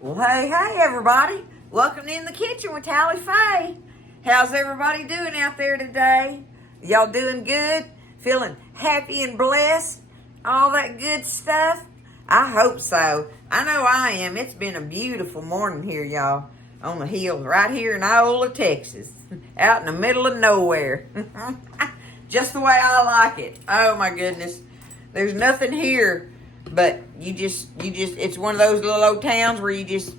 Well, hey, everybody. Welcome in the kitchen with Tally Faye. How's everybody doing out there today? Y'all doing good? Feeling happy and blessed? All that good stuff? I hope so. I know I am. It's been a beautiful morning here, y'all, on the hills right here in Iola, Texas, out in the middle of nowhere. Just the way I like it. Oh, my goodness. There's nothing here. But it's one of those little old towns where if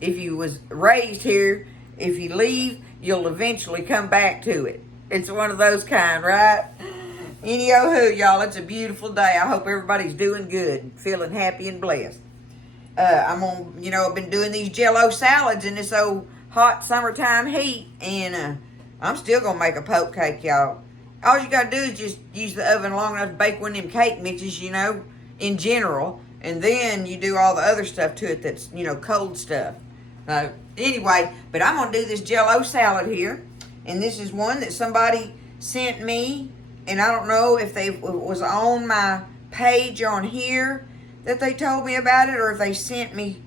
you was raised here, if you leave, you'll eventually come back to it. It's one of those kind, right? Anywho, y'all, it's a beautiful day. I hope everybody's doing good, feeling happy and blessed. I've been doing these Jello salads in this old hot summertime heat, and I'm still gonna make a poke cake, y'all. All you gotta do is just use the oven long enough to bake one of them cake mixes, in general, and then you do all the other stuff to it that's, cold stuff. Anyway, but I'm going to do this Jello salad here, and this is one that somebody sent me, and I don't know if it was on my page on here that they told me about it, or if they sent me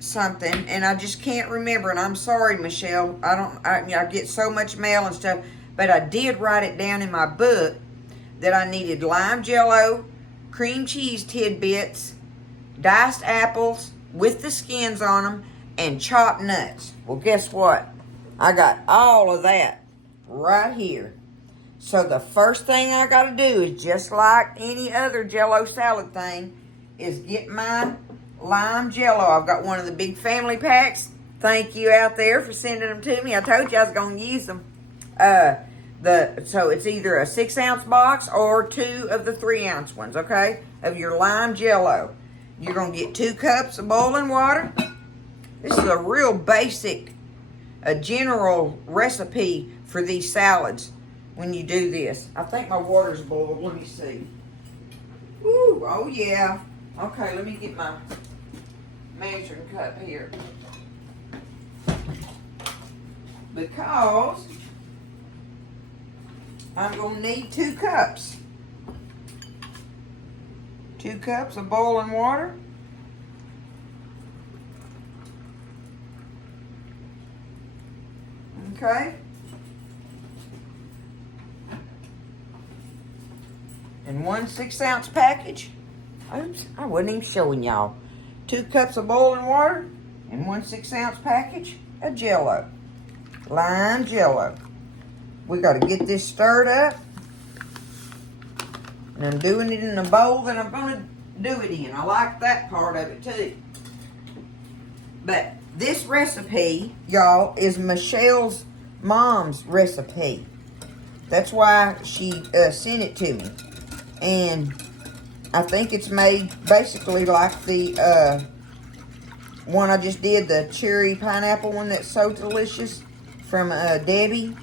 something, and I just can't remember, and I'm sorry, Michelle. I get so much mail and stuff, but I did write it down in my book that I needed lime Jello, cream cheese tidbits, diced apples with the skins on them, and chopped nuts. Well, guess what? I got all of that right here. So the first thing I got to do is, just like any other Jello salad thing, is get my lime Jello. I've got one of the big family packs. Thank you out there for sending them to me. I told you I was going to use them. So it's either a 6-ounce box or 2 of the 3-ounce ones, okay, of your lime Jello. You're going to get 2 cups of boiling water. This is a real basic, a general recipe for these salads when you do this. I think my water's boiled. Let me see. Ooh, oh yeah. Okay, let me get my measuring cup here. Because I'm going to need 2 cups. 2 cups of boiling water. Okay. And 1 6-ounce package. Oops, I wasn't even showing y'all. 2 cups of boiling water and 1 6-ounce package of Jello. Lime Jello. We got to get this stirred up. And I'm doing it in the bowl that I'm going to do it in. I like that part of it too. But this recipe, y'all, is Michelle's mom's recipe. That's why she sent it to me. And I think it's made basically like the one I just did, the cherry pineapple one that's so delicious from Debbie.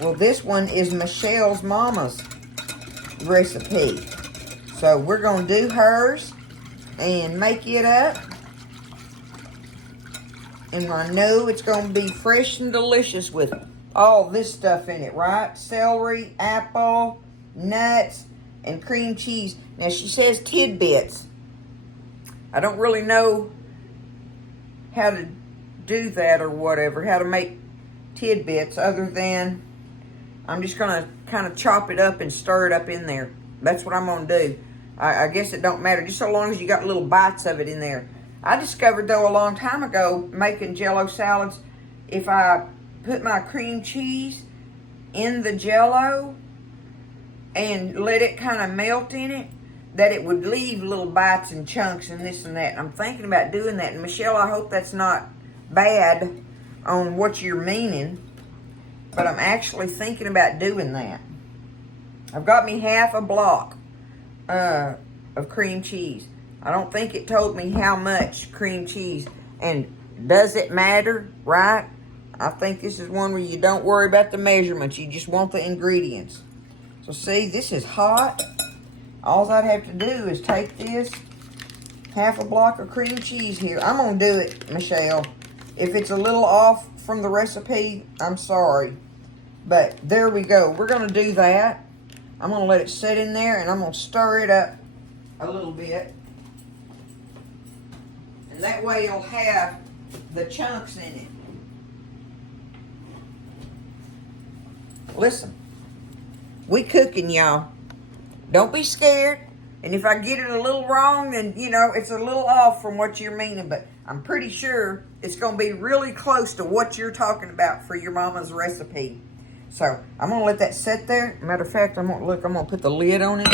Well, this one is Michelle's mama's recipe. So we're going to do hers and make it up. And I know it's going to be fresh and delicious with all this stuff in it, right? Celery, apple, nuts, and cream cheese. Now, she says tidbits. I don't really know how to do that or whatever, how to make tidbits, other than I'm just going to kind of chop it up and stir it up in there. That's what I'm going to do. I guess it don't matter, just so long as you got little bites of it in there. I discovered, though, a long time ago, making Jello salads, if I put my cream cheese in the Jello and let it kind of melt in it, that it would leave little bites and chunks and this and that. And I'm thinking about doing that. And Michelle, I hope that's not bad on what you're meaning, but I'm actually thinking about doing that. I've got me half a block of cream cheese. I don't think it told me how much cream cheese. And does it matter, right? I think this is one where you don't worry about the measurements. You just want the ingredients. So see, this is hot. All I'd have to do is take this half a block of cream cheese here. I'm going to do it, Michelle. If it's a little off from the recipe, I'm sorry. But there we go. We're going to do that. I'm going to let it sit in there, and I'm going to stir it up a little bit. And That way it'll have the chunks in it. Listen, we cooking, y'all. Don't be scared. And if I get it a little wrong, then, you know, it's a little off from what you're meaning. But I'm pretty sure it's going to be really close to what you're talking about for your mama's recipe. So I'm going to let that sit there. Matter of fact, I'm going to put the lid on it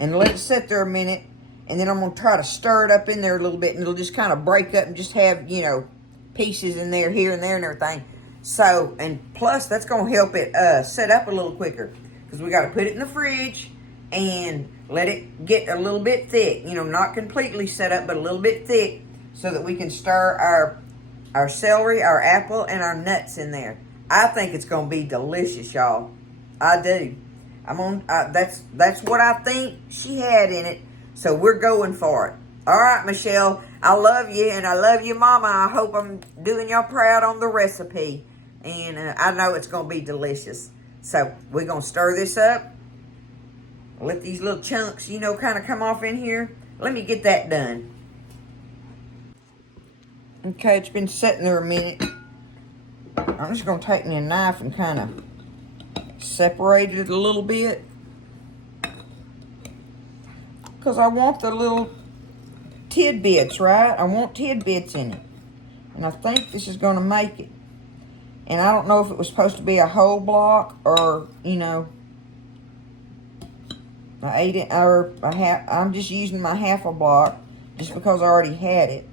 and let it sit there a minute. And then I'm going to try to stir it up in there a little bit. And it'll just kind of break up and just have, you know, pieces in there, here and there and everything. So, and plus that's going to help it set up a little quicker. Because we got to put it in the fridge and let it get a little bit thick. You know, not completely set up, but a little bit thick. So that we can stir our celery, our apple, and our nuts in there. I think it's going to be delicious, y'all. I do. That's what I think she had in it. So we're going for it. All right, Michelle. I love you, and I love you, Mama. I hope I'm doing y'all proud on the recipe. And I know it's going to be delicious. So we're going to stir this up. Let these little chunks, you know, kind of come off in here. Let me get that done. Okay, it's been sitting there a minute. I'm just going to take me a knife and kind of separate it a little bit. Because I want the little tidbits, right? I want tidbits in it. And I think this is going to make it. And I don't know if it was supposed to be a whole block or, you know, I ate it, or a half. I'm just using my half a block just because I already had it.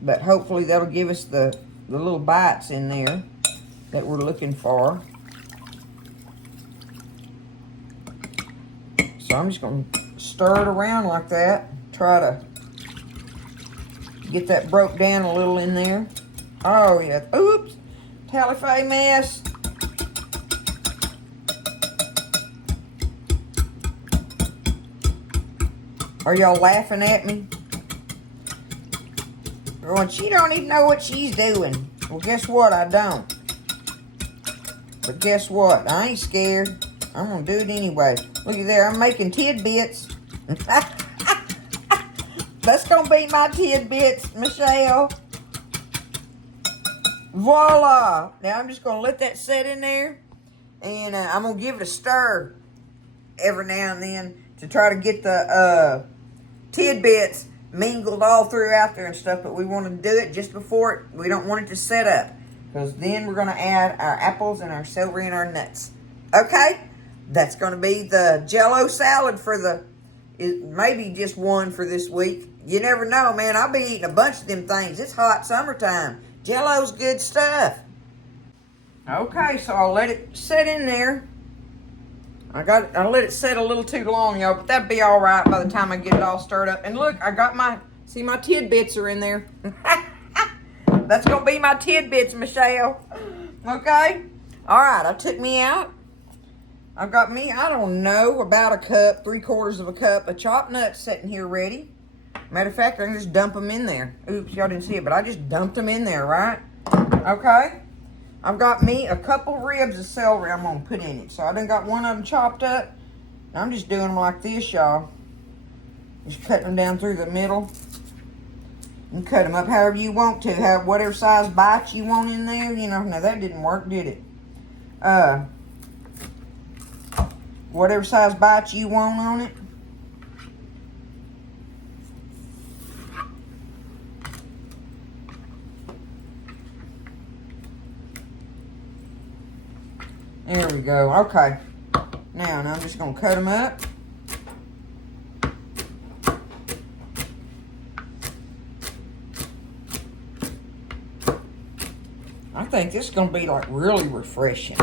But hopefully that'll give us the little bites in there that we're looking for. So I'm just going to stir it around like that. Try to get that broke down a little in there. Oh, yeah. Oops. Tally-fay mess. Are y'all laughing at me? Going, she don't even know what she's doing. Well, guess what? I don't. But guess what? I ain't scared. I'm going to do it anyway. Look at there. I'm making tidbits. That's going to be my tidbits, Michelle. Voila. Now, I'm just going to let that sit in there. And I'm going to give it a stir every now and then to try to get the tidbits mingled all throughout there and stuff. But we want to do it just before it. We don't want it to set up. Because then we're going to add our apples and our celery and our nuts. Okay? That's going to be the Jello salad for maybe just one for this week. You never know, man. I'll be eating a bunch of them things. It's hot summertime. Jello's good stuff. Okay, so I'll let it sit in there. I let it sit a little too long, y'all, but that'd be all right by the time I get it all stirred up. And look, I got my tidbits are in there. That's going to be my tidbits, Michelle. Okay? All right, I took me out. I've got me, I don't know, about a cup, 3/4 of a cup of chopped nuts sitting here ready. Matter of fact, I can just dump them in there. Oops, y'all didn't see it, but I just dumped them in there, right? Okay? I've got me a couple ribs of celery I'm going to put in it. So I done got one of them chopped up. And I'm just doing them like this, y'all. Just cutting them down through the middle. And cut them up however you want to. Have whatever size bites you want in there. You know, now that didn't work, did it? Whatever size bites you want on it. There we go. Okay. Now I'm just going to cut them up. I think this is going to be like really refreshing.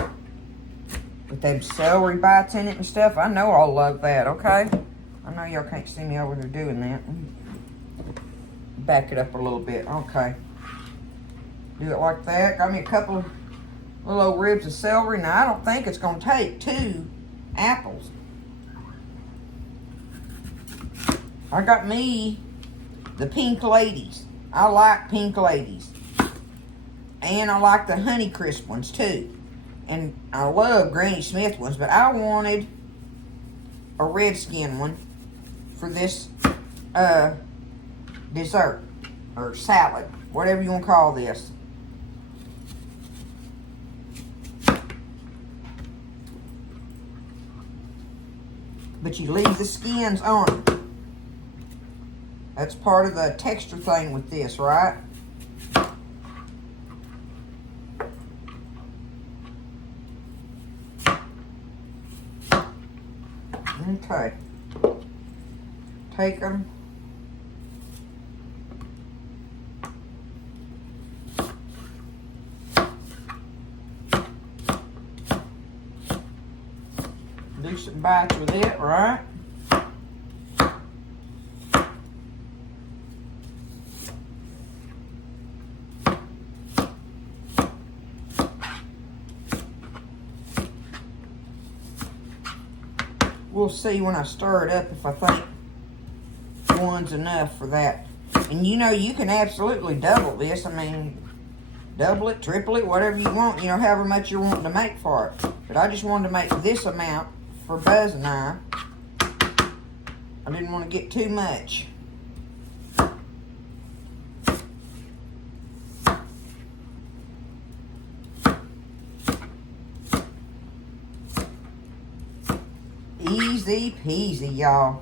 With them celery bites in it and stuff. I know I'll love that, okay? I know y'all can't see me over there doing that. Back it up a little bit. Okay. Do it like that. Got me a couple of little old ribs of celery. Now, I don't think it's going to take 2 apples. I got me the pink ladies. I like pink ladies. And I like the Honey Crisp ones, too. And I love Granny Smith ones, but I wanted a red skin one for this dessert. or salad, whatever you want to call this. But you leave the skins on it. That's part of the texture thing with this, right? Okay. Take them. Do some bites with it, right? We'll see when I stir it up if I think one's enough for that. And you know, you can absolutely double this. I mean, double it, triple it, whatever you want, you know, however much you're wanting to make for it. But I just wanted to make this amount for Buzz and I. I didn't want to get too much. Easy peasy, y'all.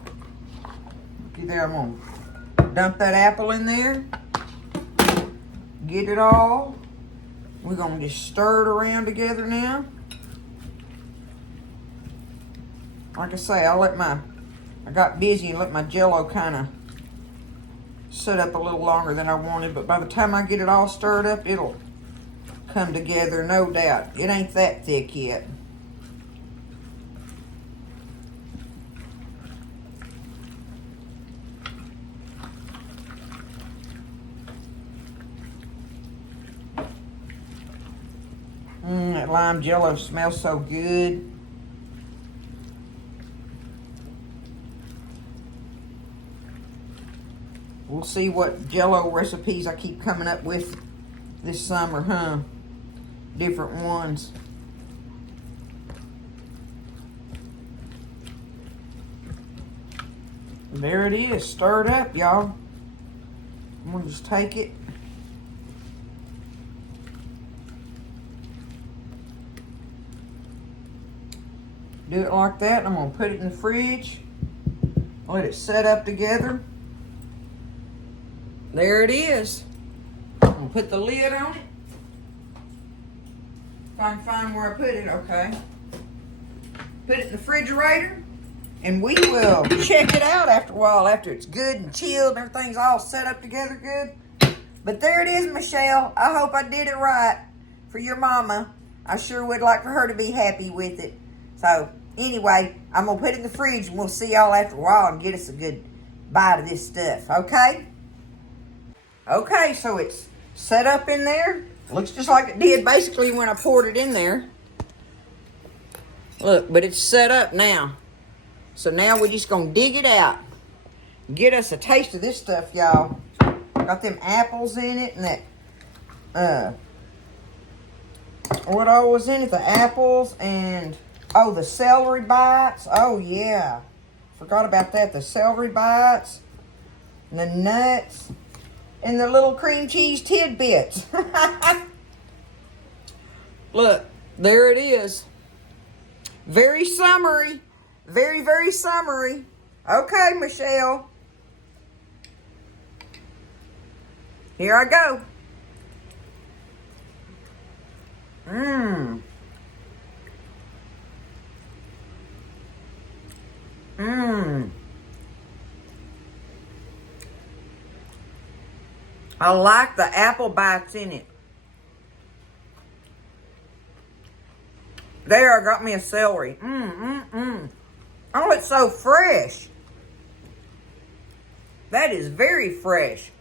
Look there, I'm gonna dump that apple in there. Get it all. We're gonna just stir it around together now. Like I say, I got busy and let my Jello kind of sit up a little longer than I wanted, but by the time I get it all stirred up, it'll come together, no doubt. It ain't that thick yet. That lime Jello smells so good. We'll see what Jello recipes I keep coming up with this summer, huh? Different ones. There it is, stirred up, y'all. I'm gonna just take it. Do it like that, and I'm gonna put it in the fridge. Let it set up together. There it is. I'm gonna put the lid on it. If I can find where I put it, okay. Put it in the refrigerator, and we will check it out after a while, after it's good and chilled and everything's all set up together good. But there it is, Michelle. I hope I did it right for your mama. I sure would like for her to be happy with it. So, anyway, I'm going to put it in the fridge, and we'll see y'all after a while and get us a good bite of this stuff, okay? Okay, so it's set up in there. Looks just like it did basically when I poured it in there. Look, but it's set up now. So now we're just going to dig it out. Get us a taste of this stuff, y'all. Got them apples in it and that, what all was in it? The apples and, oh, the celery bites. Oh, yeah. Forgot about that. The celery bites and the nuts and the little cream cheese tidbits. Look, there it is. Very summery. Very, very summery. Okay, Michelle. Here I go. Mmm. Mmm. I like the apple bites in it. There, I got me a celery. Oh, it's so fresh. That is very fresh.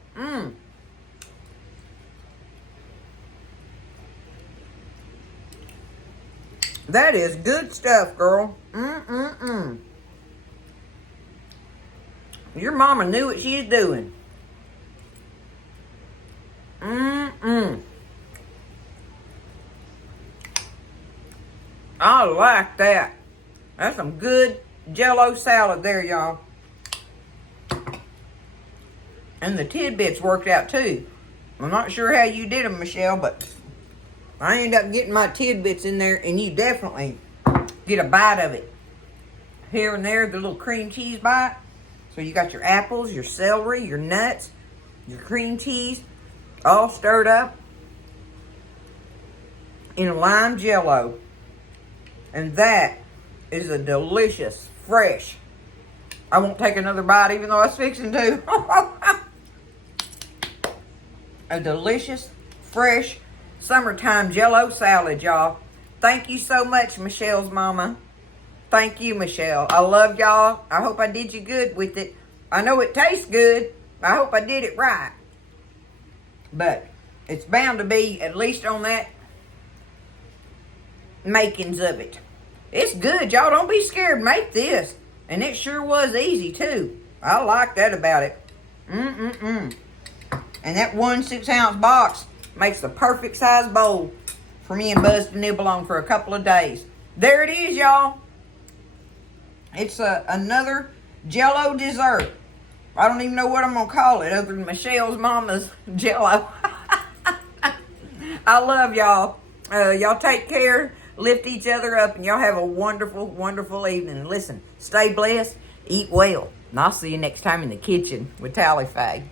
That is good stuff, girl. Your mama knew what she was doing. I like that. That's some good Jello salad there, y'all. And the tidbits worked out too. I'm not sure how you did them, Michelle, but I ended up getting my tidbits in there, and you definitely get a bite of it. Here and there, the little cream cheese bite. So you got your apples, your celery, your nuts, your cream cheese, all stirred up in a lime Jello. And that is a delicious, fresh. I won't take another bite even though I was fixing to. A delicious, fresh, summertime Jello salad, y'all. Thank you so much, Michelle's mama. Thank you, Michelle. I love y'all. I hope I did you good with it. I know it tastes good. I hope I did it right. But it's bound to be, at least on that makings of it. It's good, y'all. Don't be scared. Make this. And it sure was easy, too. I like that about it. And that 1 6-ounce box makes the perfect size bowl for me and Buzz to nibble on for a couple of days. There it is, y'all. It's another Jello dessert. I don't even know what I'm going to call it other than Michelle's mama's Jello. I love y'all. Y'all take care. Lift each other up, and y'all have a wonderful, wonderful evening. Listen, stay blessed, eat well, and I'll see you next time in the kitchen with Tally Faye.